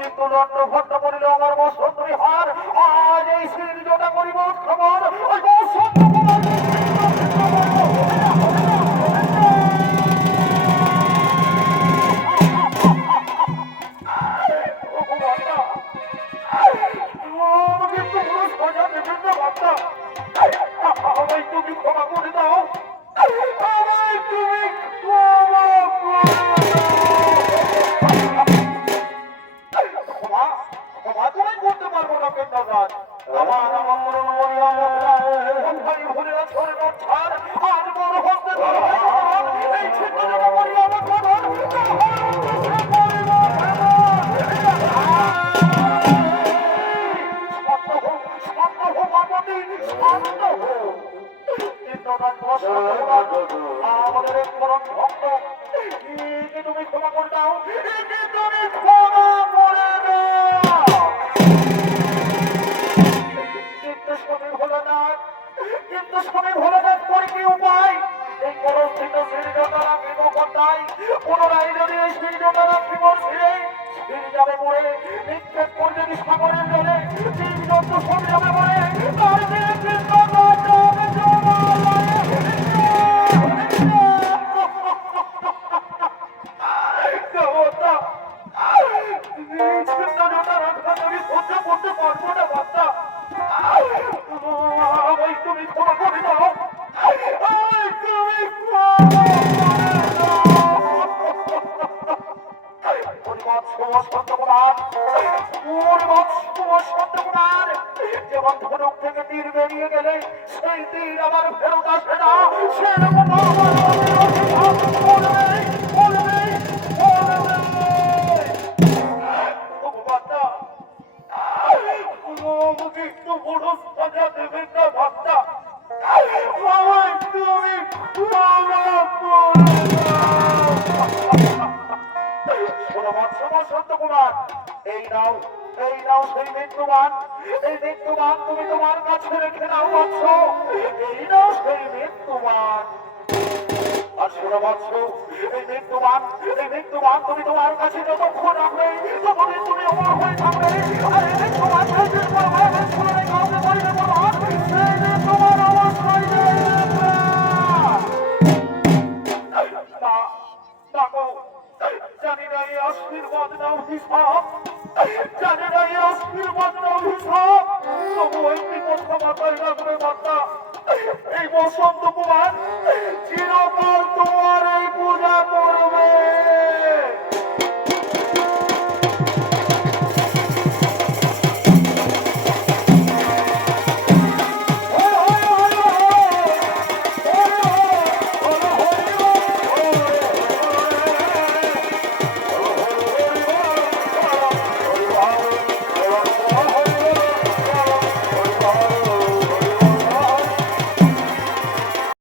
কিন্তু লন্ড ভন্ড করিল আমার বসন্ত বিহার আজ এই সিরিজটা করিব খবর ওই বসন্ত তুমি ক্ষমা করে দাও তুমি করতে পারবো না কেন্দ্ররাজ আমার ভুলে ছাড় আজ বড় হতে এই ছিন্ন করি আমার আমাদের এক পরম ভক্ত তুমি ক্ষমা করে দাও তুমি ক্ষমা করে দাও কিন্তু স্বামী ভোলানাথ করে কি উপায় এই কলস্থিত শ্রীজটা রাখিব কোথায় পুনরায় যদি এই শ্রীজটা রাখিব ছিঁড়ে যাবে পড়ে নিক্ষেপ করে যদি সাগরের জলে জীবজন্তু সব যাবে পড়ে তার দিনে কৃষ্ণ যেমন ধনুক থেকে তীর বেরিয়ে গেলে সেই তীর আবার ফেরত আসে না, সেরকম আমার অধিকার বলবে, বলবে, বলবে। ভগবানটা, আমাকে একটু বড় সাজা দেবেন না ভাবটা। আমায় তুমি ক্ষমা করো। শোনো বৎস বসন্ত কুমার, এই নাও, এই নাও সেই মৃত্যুবান, এই মৃত্যুবান তুমি তোমার কাছে রেখে নাও বৎস, এই নাও সেই মৃত্যুবান। আর শোনো বৎস, এই মৃত্যুবান, এই মৃত্যুবান তুমি তোমার কাছে যতক্ষণ রাখবে ততদিন তুমি অমর হয়ে থাকবে। আর এই মৃত্যুবান যেদিন করবে শুনে কাউকে বলবে প্রভাত, সেদিন তোমার অবশ্যই জানি না এই আশীর্বাদ নাও হিসাব, জানি না এই আশীর্বাদ নাও হিসাব, তবু একটি কথা মাথায় রাখবে মাতা, এই বসন্ত কুমার চিরকাল তোমার এই পূজা করবে।